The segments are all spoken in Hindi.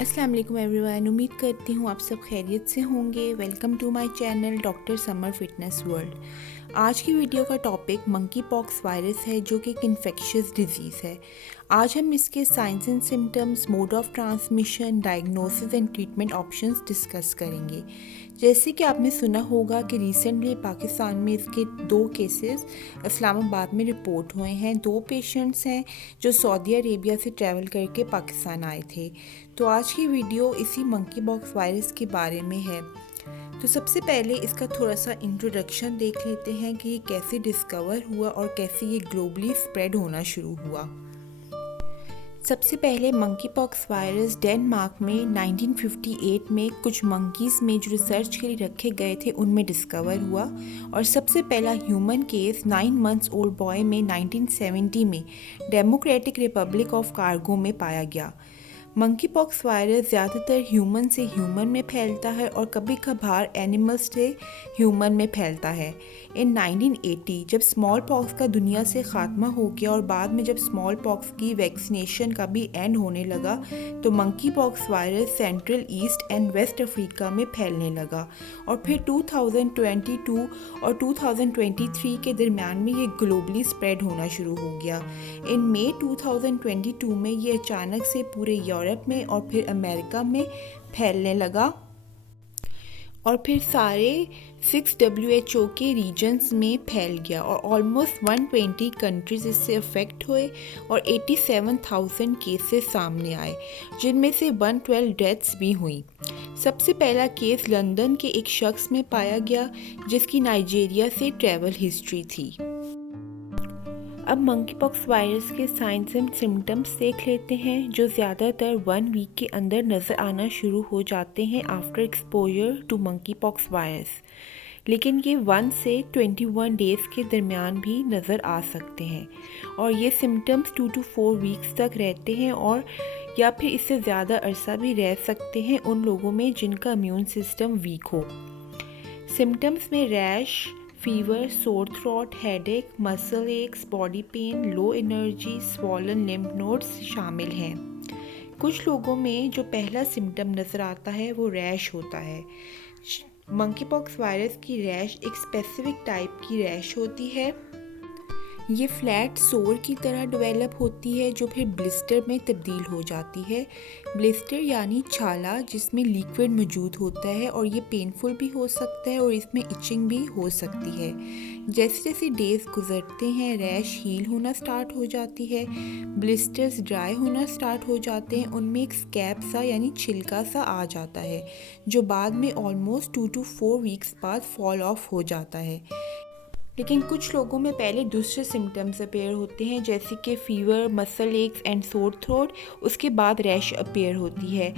अस्सलाम वालेकुम एवरीवन। उम्मीद करती हूँ आप सब खैरियत से होंगे। Welcome to my channel doctor Samar fitness world. आज की वीडियो का टॉपिक मंकी पॉक्स वायरस है, जो कि एक इन्फेक्शियस डिजीज़ है। आज हम इसके science and symptoms, mode of transmission, diagnosis and treatment options discuss करेंगे। जैसे कि आपने सुना होगा कि रिसेंटली पाकिस्तान में इसके 2 केसेस इस्लामाबाद में रिपोर्ट हुए हैं। 2 पेशेंट्स हैं जो सऊदी अरेबिया से ट्रैवल करके पाकिस्तान आए थे। तो आज की वीडियो इसी मंकी पॉक्स वायरस के बारे में है। तो सबसे पहले इसका थोड़ा सा इंट्रोडक्शन देख लेते हैं कि ये कैसे डिस्कवर हुआ और कैसे ये ग्लोबली स्प्रेड होना शुरू हुआ। सबसे पहले मंकी पॉक्स वायरस डेनमार्क में 1958 में कुछ मंकीज़ में जो रिसर्च के लिए रखे गए थे उनमें डिस्कवर हुआ, और सबसे पहला human case 9 months old boy में 1970 में डेमोक्रेटिक रिपब्लिक ऑफ कांगो में पाया गया। मंकी पॉक्स वायरस ज़्यादातर ह्यूमन से ह्यूमन में फैलता है और कभी कभार एनिमल्स से ह्यूमन में फैलता है। इन 1980 जब स्मॉल पॉक्स का दुनिया से ख़ात्मा हो गया और बाद में जब स्मॉल पॉक्स की वैक्सीनेशन का भी एंड होने लगा, तो monkeypox virus central east and west Africa में फैलने लगा, और फिर 2022 और 2023 के दरमियान में ये ग्लोबली स्प्रेड होना शुरू हो गया। इन मई 2022 में ये अचानक से पूरे यूरोप में और फिर अमेरिका में फैलने लगा, और फिर सारे 6 WHO के रीजन्स में फैल गया, और ऑलमोस्ट 120 कंट्रीज इससे अफेक्ट हुए और 87,000 केसेस सामने आए, जिनमें से 112 डेथ्स भी हुई। सबसे पहला केस लंदन के एक शख्स में पाया गया जिसकी नाइजीरिया से ट्रैवल हिस्ट्री थी। अब मंकी पॉक्स वायरस के साइंस एंड सिम्टम्स देख लेते हैं, जो ज़्यादातर 1 वीक के अंदर नज़र आना शुरू हो जाते हैं after exposure to monkeypox virus, लेकिन ये 1 से 21 डेज़ के दरमियान भी नज़र आ सकते हैं, और ये सिम्टम्स 2 to 4 वीक्स तक रहते हैं, और या फिर इससे ज़्यादा अरसा भी रह सकते हैं उन लोगों में जिनका इम्यून सिस्टम वीक हो। सिम्टम्स में rash, fever, sore throat, headache, muscle x, body pain, low energy, swollen lymph nodes शामिल हैं। कुछ लोगों में जो पहला सिम्टम नज़र आता है वो रैश होता है। मंकी पॉक्स वायरस की रैश एक स्पेसिफिक टाइप की रैश होती है। ये फ्लैट सोर की तरह डेवलप होती है जो फिर ब्लिस्टर में तब्दील हो जाती है। ब्लिस्टर यानी छाला जिसमें लिक्विड मौजूद होता है, और ये पेनफुल भी हो सकता है और इसमें इचिंग भी हो सकती है। जैसे जैसे डेज गुजरते हैं रैश हील होना स्टार्ट हो जाती है, ब्लिस्टर्स ड्राई होना स्टार्ट हो जाते हैं, उनमें एक स्कैब सा यानी छिलका सा आ जाता है जो बाद में ऑलमोस्ट 2 to 4 वीक्स बाद फॉल ऑफ हो जाता है। लेकिन कुछ लोगों में पहले दूसरे सिम्टम्स अपेयर होते हैं, जैसे कि fever, muscle x and sore throat. उसके बाद रैश अपेयर होती है।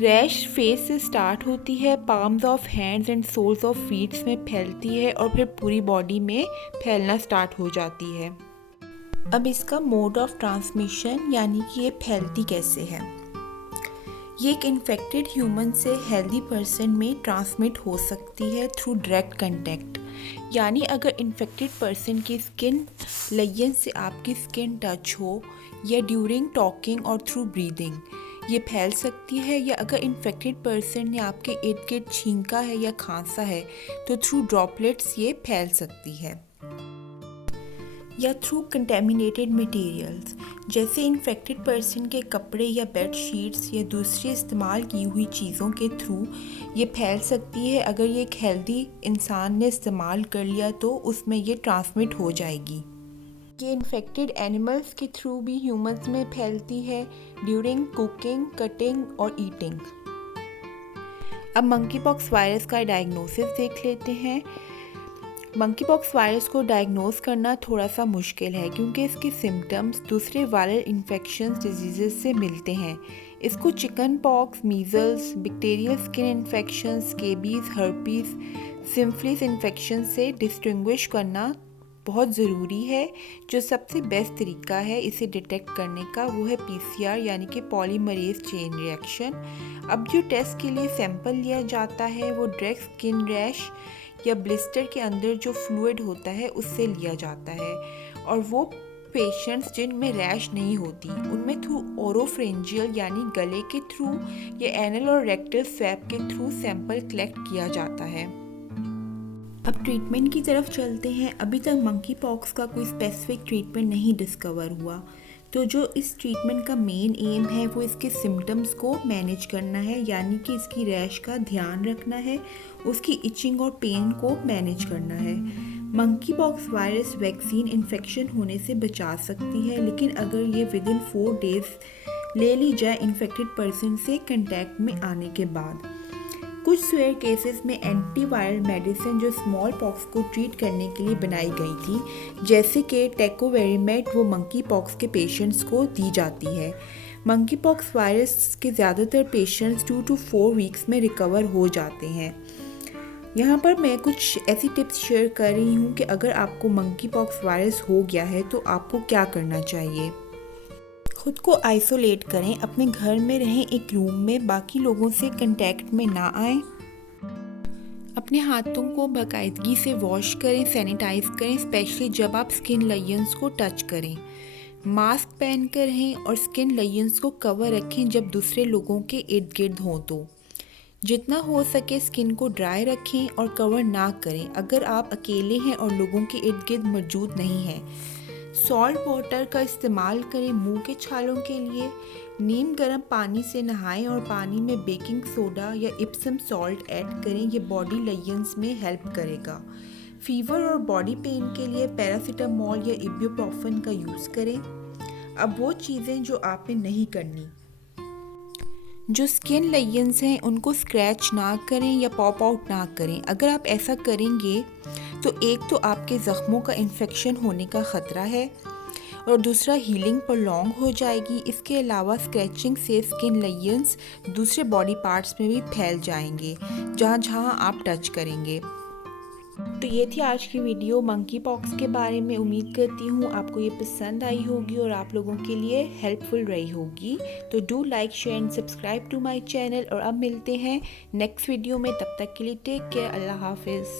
रैश फेस से स्टार्ट होती है, palms of hands and soles of feets में फैलती है और फिर पूरी बॉडी में फैलना स्टार्ट हो जाती है। अब इसका मोड ऑफ ट्रांसमिशन यानी कि ये फैलती कैसे है। ये एक इन्फेक्टेड ह्यूमन से हेल्दी पर्सन में ट्रांसमिट हो सकती है थ्रू डायरेक्ट कंटेक्ट, यानी अगर इन्फेक्टेड पर्सन की स्किन लयन से आपकी स्किन टच हो, या ड्यूरिंग टॉकिंग और थ्रू ब्रीदिंग ये फैल सकती है, या अगर इन्फेक्टेड पर्सन ने आपके इर्द गिर्द छींका है या खांसा है तो थ्रू ड्रॉपलेट्स ये फैल सकती है, या थ्रू कंटेमिनेटेड मटेरियल्स जैसे इन्फेक्टेड पर्सन के कपड़े या बेड शीट्स या दूसरी इस्तेमाल की हुई चीज़ों के थ्रू ये फैल सकती है। अगर ये एक हेल्दी इंसान ने इस्तेमाल कर लिया तो उसमें ये ट्रांसमिट हो जाएगी। ये इन्फेक्टेड एनिमल्स के थ्रू भी ह्यूमंस में फैलती है ड्यूरिंग कुकिंग, कटिंग और ईटिंग। अब मंकी पॉक्स वायरस का डायग्नोसिस देख लेते हैं। मंकी पॉक्स वायरस को डायग्नोस करना थोड़ा सा मुश्किल है क्योंकि इसके सिम्टम्स दूसरे वायरल इन्फेक्शंस डिजीज़ से मिलते हैं। इसको chicken pox, measles, bacterial skin infection, scabies, herpes, syphilis infection से डिस्टिंग्विश करना बहुत ज़रूरी है। जो सबसे बेस्ट तरीका है इसे डिटेक्ट करने का वो है PCR यानी कि पॉलीमरेज चेन रिएक्शन। अब जो टेस्ट के लिए सैंपल लिया जाता है वो डायरेक्ट स्किन रैश या ब्लिस्टर के अंदर जो फ्लूइड होता है उससे लिया जाता है, और वो पेशेंट्स जिनमें रैश नहीं होती उनमें थ्रू ओरोफ्रेंजियल यानी गले के थ्रू या एनल और रेक्टल स्वैब के थ्रू सैंपल कलेक्ट किया जाता है। अब ट्रीटमेंट की तरफ चलते हैं। अभी तक मंकी पॉक्स का कोई स्पेसिफिक ट्रीटमेंट नहीं डिस्कवर हुआ, तो जो इस ट्रीटमेंट का मेन एम है वो इसके सिम्टम्स को मैनेज करना है, यानी कि इसकी रैश का ध्यान रखना है, उसकी इचिंग और पेन को मैनेज करना है। Monkey pox virus vaccine infection होने से बचा सकती है, लेकिन अगर ये विद इन 4 डेज ले ली जाए इन्फेक्टेड पर्सन से कंटैक्ट में आने के बाद। कुछ रेयर केसेस में एंटीवायरल मेडिसिन जो स्मॉल पॉक्स को ट्रीट करने के लिए बनाई गई थी, जैसे कि टेकोवेरिमेट, वो मंकी पॉक्स के पेशेंट्स को दी जाती है। मंकी पॉक्स वायरस के ज़्यादातर पेशेंट्स 2 to 4 वीक्स में रिकवर हो जाते हैं। यहाँ पर मैं कुछ ऐसी टिप्स शेयर कर रही हूँ कि अगर आपको मंकी पॉक्स वायरस हो गया है तो आपको क्या करना चाहिए। खुद को आइसोलेट करें, अपने घर में रहें एक रूम में, बाकी लोगों से कांटेक्ट में ना आएं। अपने हाथों को बाकायदगी से वॉश करें, सैनिटाइज करें, स्पेशली जब आप स्किन लेयर्स को टच करें। मास्क पहन कर रहें और स्किन लेयर्स को कवर रखें जब दूसरे लोगों के इर्द गिर्द हों तो। जितना हो सके स्किन को ड्राई रखें और कवर ना करें अगर आप अकेले हैं और लोगों के इर्द गिर्द मौजूद नहीं हैं। सॉल्ट वाटर का इस्तेमाल करें मुंह के छालों के लिए। नीम गर्म पानी से नहाएं और पानी में बेकिंग सोडा या इप्सम सॉल्ट ऐड करें, ये बॉडी लेयर्स में हेल्प करेगा। फीवर और बॉडी पेन के लिए पैरासीटामोल या इब्यूप्रोफेन का यूज़ करें। अब वो चीज़ें जो आपने नहीं करनी। जो स्किन लेयर्स हैं उनको स्क्रैच ना करें या पॉप आउट ना करें। अगर आप ऐसा करेंगे तो एक तो आपके ज़ख्मों का इन्फेक्शन होने का ख़तरा है और दूसरा हीलिंग प्रॉन्ग हो जाएगी। इसके अलावा स्क्रैचिंग से स्किन लेयर्स दूसरे बॉडी पार्ट्स में भी फैल जाएंगे जहाँ जहाँ आप टच करेंगे। तो ये थी आज की वीडियो मंकी पॉक्स के बारे में। उम्मीद करती हूँ आपको ये पसंद आई होगी और आप लोगों के लिए हेल्पफुल रही होगी। तो do like, share and subscribe to my channel और अब मिलते हैं नेक्स्ट वीडियो में। तब तक के लिए टेक केयर, अल्लाह हाफिज़।